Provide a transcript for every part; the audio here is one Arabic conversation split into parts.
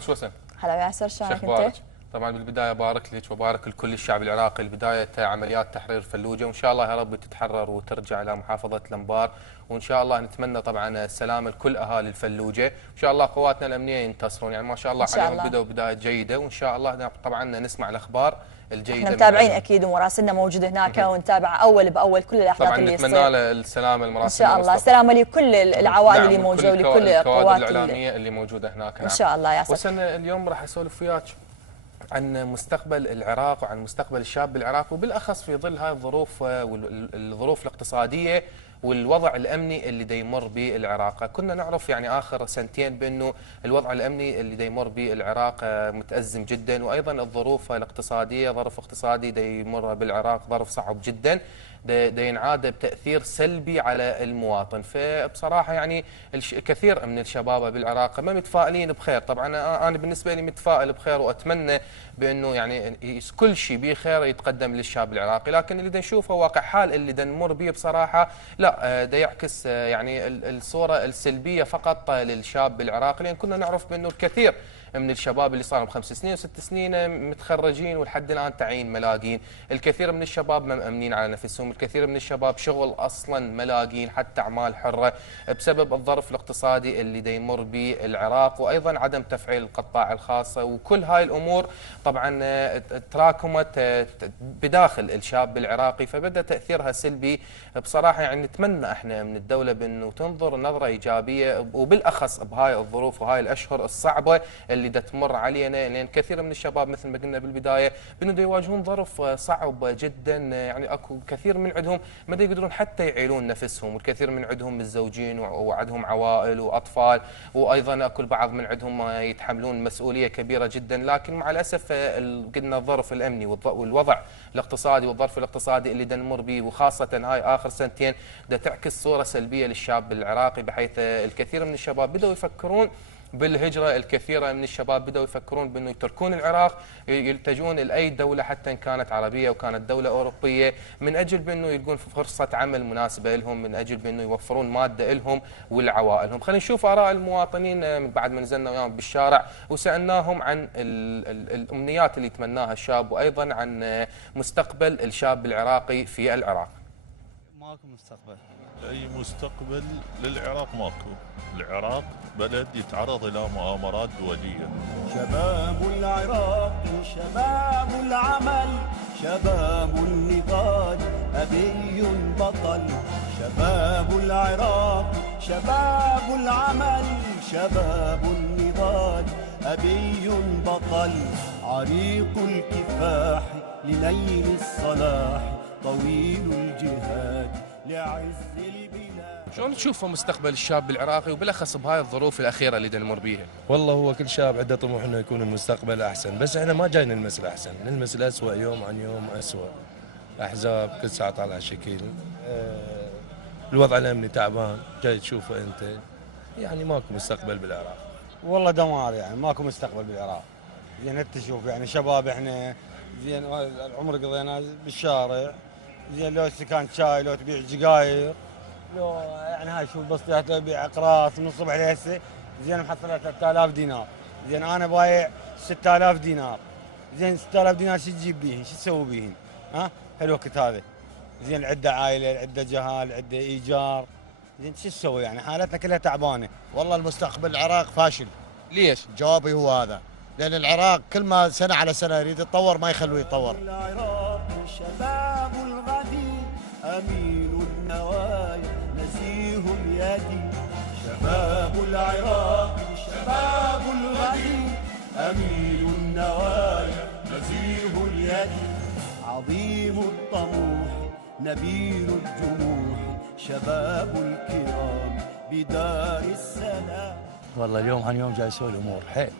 شلونك وسن؟ هلا ياسر، شلونك انت؟ طبعا بالبدايه بارك لك وبارك لكل الشعب العراقي لبدايه عمليات تحرير فلوجه، وان شاء الله يا رب تتحرر وترجع الى محافظه الانبار، وان شاء الله نتمنى طبعا السلامه لكل اهالي الفلوجه، وان شاء الله قواتنا الامنيه ينتصرون، يعني ما شاء الله عليهم بدأوا بدايه جيده، وان شاء الله طبعا نسمع الاخبار الجيده. احنا متابعين اكيد، ومراسلنا موجود هناك ونتابع اول باول كل الاحداث اللي تصير. طبعا نتمنى له السلامه المراسل ان شاء الله، السلامه لكل العوائل اللي موجوده ولكل القوات الاعلاميه اللي موجوده هناك. ان شاء الله ياسر. وسن اليوم راح اسولف وياك عن مستقبل العراق وعن مستقبل الشاب العراقي، وبالاخص في ظل هاي الظروف والظروف الاقتصاديه والوضع الامني اللي دا يمر به العراق. كنا نعرف يعني اخر سنتين بانه الوضع الامني اللي دا يمر به العراق متازم جدا، وايضا الظروف الاقتصاديه، ظرف اقتصادي دا يمر بالعراق ظرف صعب جدا، دا ينعاد بتاثير سلبي على المواطن. فبصراحه يعني كثير من الشباب بالعراق ما متفائلين بخير. طبعا انا بالنسبه لي متفائل بخير، واتمنى بانه يعني كل شيء بخير يتقدم للشاب العراقي، لكن اللي دا نشوفه واقع حال اللي دا نمر به بصراحه لا دا يعكس يعني الصوره السلبيه فقط للشاب العراقي، لان كنا نعرف بانه الكثير من الشباب اللي صاروا ب5 سنين و6 سنين متخرجين ولحد الان تعيين ملاقين، الكثير من الشباب ما مأمنين على نفسهم، الكثير من الشباب شغل اصلا ملاقين حتى اعمال حره بسبب الظرف الاقتصادي اللي دا يمر به العراق، وايضا عدم تفعيل القطاع الخاصه، وكل هاي الامور طبعا تراكمت بداخل الشاب العراقي، فبدا تاثيرها سلبي بصراحه. يعني نتمنى احنا من الدوله بانه تنظر نظره ايجابيه، وبالاخص بهاي الظروف وهاي الاشهر الصعبه اللي دا تمر علينا، لان كثير من الشباب مثل ما قلنا بالبدايه بانه دا يواجهون ظرف صعب جدا، يعني اكو كثير من عندهم ما دا يقدرون حتى يعيلون نفسهم، والكثير من عندهم متزوجين وعندهم عوائل واطفال، وايضا اكو البعض من عندهم يتحملون مسؤوليه كبيره جدا، لكن مع الاسف قلنا الظرف الامني والوضع الاقتصادي والظرف الاقتصادي اللي دا نمر به، وخاصه هاي اخر سنتين دا تعكس صوره سلبيه للشاب العراقي، بحيث الكثير من الشباب بداوا يفكرون بالهجرة، الكثير من الشباب بدأوا يفكرون بأنه يتركون العراق، يلتجون لأي دولة حتى إن كانت عربية وكانت دولة أوروبية، من أجل بأنه يلقون فرصة عمل مناسبة لهم، من أجل بأنه يوفرون مادة لهم ولعوائلهم. خلينا نشوف آراء المواطنين بعد ما نزلنا وياهم بالشارع وسألناهم عن الأمنيات اللي يتمناها الشاب، وأيضا عن مستقبل الشاب العراقي في العراق. ماكو مستقبل، أي مستقبل للعراق ماكو. العراق بلد يتعرض إلى مؤامرات دولية. شباب العراق شباب العمل، شباب النضال أبي بطل. شباب العراق شباب العمل، شباب النضال أبي بطل. عريق الكفاح لنيل الصلاح، طويل الجهاد لعز البلاد. شلون تشوفوا مستقبل الشاب العراقي وبالاخص بهاي الظروف الاخيره اللي نمر بيها؟ والله هو كل شاب عنده طموح انه يكون المستقبل احسن، بس احنا ما جاي نلمس الاحسن، نلمس الاسوء يوم عن يوم اسوء. احزاب كل ساعه طالعه شكل، الوضع الامني تعبان، جاي تشوفه انت، يعني ماكو مستقبل بالعراق. والله دمار، يعني ماكو مستقبل بالعراق. زين انت تشوف يعني شباب احنا زين العمر قضيناه بالشارع، زين لو سكان شاي، لو تبيع سجاير، لو يعني هاي شوف البسطيات، لو تبيع اقراص من الصبح لهسه، زين محصله 3000 دينار، زين انا بايع 6000 دينار، زين 6000 دينار شو تجيب بيهن؟ شو تسوي بيهن؟ ها؟ هالوقت هذا، زين عده عائله، عده جهال، عده ايجار، زين شو تسوي يعني؟ حالتنا كلها تعبانه. والله المستقبل العراق فاشل. ليش؟ جوابي هو هذا، لأن العراق كل ما سنة على سنة يريد يتطور ما يخلوه يتطور. العراق شباب الغد أمين النوايا نزيه اليد. شباب العراق شباب الغد أمين النوايا نزيه اليد. عظيم الطموح نبيل الجموح، شباب الكرام بدار السلام. والله اليوم عن يوم جاي يسوي الامور حيل.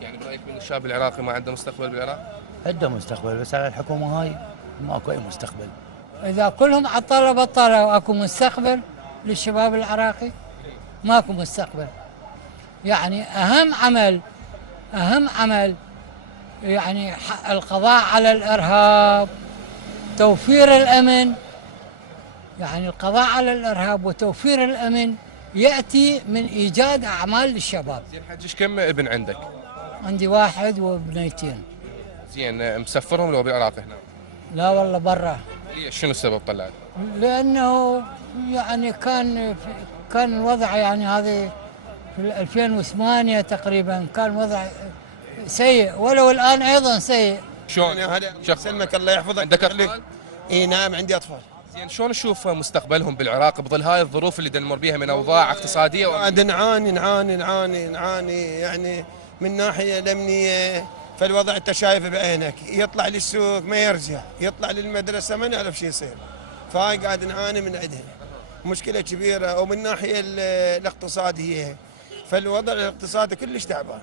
يعني برايك من الشاب العراقي ما عنده مستقبل بالعراق؟ عنده مستقبل، بس على الحكومه هاي ماكو اي مستقبل. اذا كلهم عطله بطله واكو مستقبل للشباب العراقي؟ ماكو مستقبل. يعني اهم عمل يعني القضاء على الارهاب، توفير الامن. يعني القضاء على الارهاب وتوفير الامن ياتي من ايجاد اعمال للشباب. زين حجيش كم ابن عندك؟ عندي واحد وبنيتين. زين، مسفرهم لو بالعراق هنا؟ لا والله برا. ليش؟ شنو السبب طلعت؟ لأنه يعني كان الوضع يعني هذه في 2008 تقريبا كان وضع سيء، ولو الآن أيضا سيء. شلون؟ سلمك الله يحفظك. عندك أطفال؟ اي نعم عندي اطفال. زين، شلون نشوف مستقبلهم بالعراق بظل هاي الظروف اللي نمر بها من اوضاع اقتصاديه قاعد نعاني يعني من ناحيه الامنيه. فالوضع انت شايفه بعينك، يطلع للسوق ما يرجع، يطلع للمدرسه ما نعرف شو يصير. فهاي قاعد نعاني من عندها مشكله كبيره. ومن الناحيه الاقتصاديه فالوضع الاقتصادي كلش تعبان.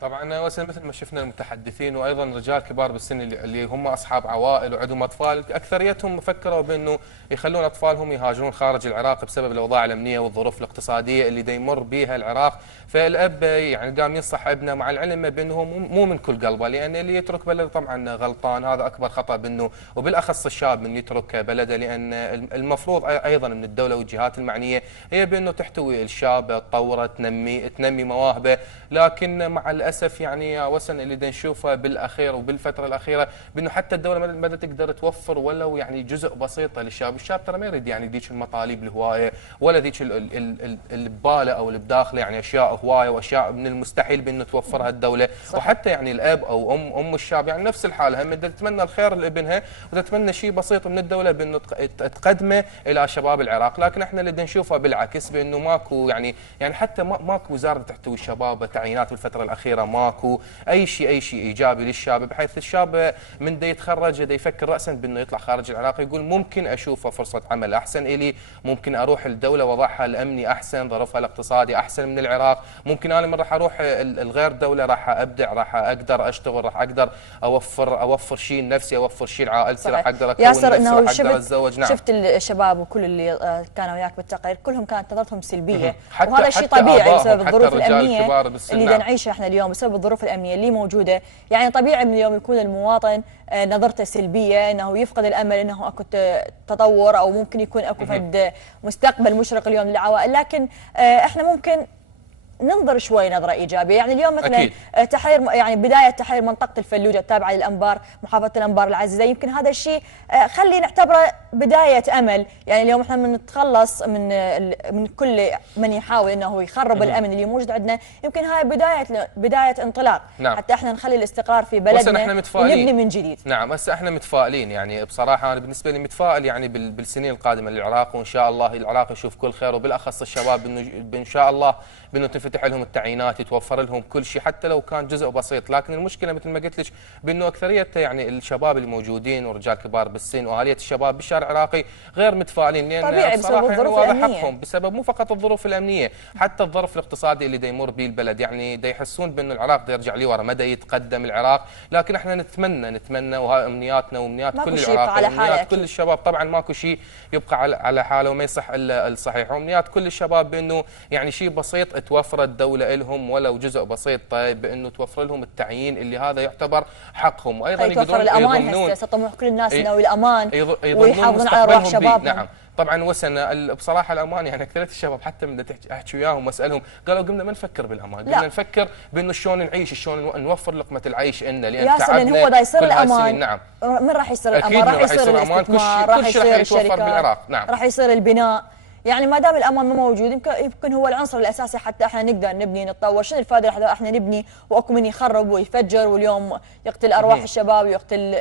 طبعا وسن مثل ما شفنا المتحدثين وايضا رجال كبار بالسن اللي هم اصحاب عوائل وعندهم اطفال، اكثريتهم فكروا بانه يخلون اطفالهم يهاجرون خارج العراق بسبب الاوضاع الامنيه والظروف الاقتصاديه اللي يمر بها العراق. فالاب يعني قام ينصح ابنه مع العلم بانه مو من كل قلبه، لان اللي يترك بلده طبعا غلطان، هذا اكبر خطا بانه وبالاخص الشاب من يترك بلده، لان المفروض ايضا من الدوله والجهات المعنيه هي بانه تحتوي الشاب، تطوره، تنمي مواهبه. لكن مع الاسف يعني وسن اللي نشوفه بالاخير وبالفتره الاخيره بانه حتى الدوله ما تقدر توفر ولو يعني جزء بسيط للشاب. الشاب ترى ما يريد يعني ذيك المطالب الهوايه ولا ذيك الباله او البداخله، يعني اشياء هوايه واشياء من المستحيل بانه توفرها الدوله. صح. وحتى يعني الاب او ام الشاب يعني نفس الحاله، هم تتمنى الخير لابنها وتتمنى شيء بسيط من الدوله بانه تقدمه الى شباب العراق. لكن احنا اللي نشوفه بالعكس بانه ماكو يعني حتى ماكو وزاره تحتوي الشباب، تعيينات بالفتره الاخيره ماكو اي شيء ايجابي للشاب، بحيث الشاب من دا يتخرج دا يفكر راسا بانه يطلع خارج العراق، يقول ممكن اشوف فرصه عمل احسن الي، ممكن اروح الدوله وضعها الامني احسن، ظروفها الاقتصادي احسن من العراق، ممكن انا من راح اروح الغير دوله راح ابدع، راح اقدر اشتغل، راح اقدر اوفر شيء لنفسي، اوفر شيء لعائلتي، راح اقدر اكون نفسي، راح اقدر اتزوج. نعم، شفت الشباب وكل اللي كانوا وياك بالتقرير كلهم كانت نظرتهم سلبيه، وهذا شيء طبيعي بسبب الظروف الامنيه اللي نعيشها احنا اليوم، بسبب الظروف الامنيه اللي موجوده. يعني طبيعي من اليوم يكون المواطن نظرته سلبيه، انه يفقد الامل انه اكو تطور او ممكن يكون اكو فد مستقبل مشرق اليوم للعوائل. لكن احنا ممكن ننظر شوي نظرة إيجابية. يعني اليوم مثلا تحرير، يعني بداية تحرير منطقة الفلوجة التابعة للأنبار، محافظة الأنبار العزيزة، يمكن هذا الشيء خلي نعتبره بداية أمل. يعني اليوم احنا بنتخلص من كل من يحاول انه يخرب الأمن اللي موجود عندنا، يمكن هاي بداية انطلاق. نعم. حتى احنا نخلي الاستقرار في بلدنا ونبني من جديد. نعم، هسه احنا متفائلين، يعني بصراحة أنا بالنسبة لي متفائل يعني بالسنين القادمة للعراق، وإن شاء الله العراق يشوف كل خير، وبالأخص الشباب إن شاء الله بأنه تنفتح لهم التعيينات، يتوفر لهم كل شيء حتى لو كان جزء بسيط. لكن المشكله مثل ما قلت لك بانه اكثريه يعني الشباب الموجودين ورجال كبار بالسن واهاليه الشباب بالشارع العراقي غير متفائلين، لان بسبب الظروف الامنيه، حقهم بسبب مو فقط الظروف الامنيه، حتى الظرف الاقتصادي اللي يمر به البلد. يعني يحسون بانه العراق يرجع لورا، ما يتقدم العراق. لكن احنا نتمنى وهاي امنياتنا وامنيات كل العراق، امنيات كل الشباب. طبعا ماكو شيء يبقى على حاله وما يصح الا الصحيح، وامنيات كل الشباب بانه يعني شيء بسيط توفر الدوله لهم ولو جزء بسيط، طيب بانه توفر لهم التعيين اللي هذا يعتبر حقهم، وايضا يقدرون الامان. هسه طموح كل الناس انه الامان ويحافظون على ارواح شبابهم. نعم طبعا وسن بصراحه الامان، يعني اكثريه الشباب حتى من احكي وياهم واسالهم قالوا قمنا ما نفكر بالامان، قمنا نفكر بانه شلون نعيش، شلون نوفر لقمه العيش لنا، لان تعبنا هو دا يصير الامان. نعم، من راح يصير الامان؟ راح يصير الاستثمار، راح يصير الشركات، نعم، راح يصير البناء. يعني ما دام الامان مو موجود يمكن هو العنصر الاساسي حتى احنا نقدر نبني نتطور. شنو الفائده احنا نبني واكو من يخرب ويفجر واليوم يقتل ارواح الشباب ويقتل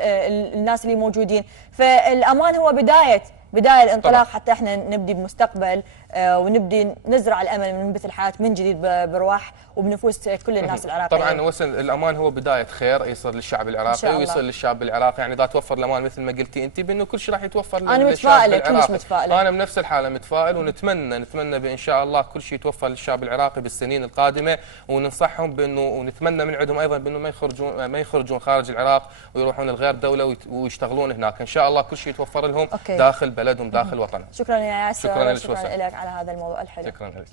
الناس اللي موجودين. فالامان هو بدايه الانطلاق حتى احنا نبدي بمستقبل ونبدي نزرع الامل من مثل حياه من جديد برواح وبنفوس كل الناس العراقيين. طبعا وسن الامان هو بدايه خير يصير للشعب العراقي ويصير للشعب العراقي. يعني اذا توفر الامان مثل ما قلتي انت بانه كل شيء راح يتوفر انا متفائله، كلش متفائله. انا بنفس الحاله متفائل، ونتمنى بان شاء الله كل شيء يتوفر للشعب العراقي بالسنين القادمه، وننصحهم بانه ونتمنى من عندهم ايضا بانه ما يخرجون خارج العراق ويروحون لغير دوله ويشتغلون هناك. ان شاء الله كل شيء يتوفر لهم داخل بلدهم داخل وطنهم. شكرا يا ياسر، شكرا لك على هذا الموضوع الحلو. شكرا لك.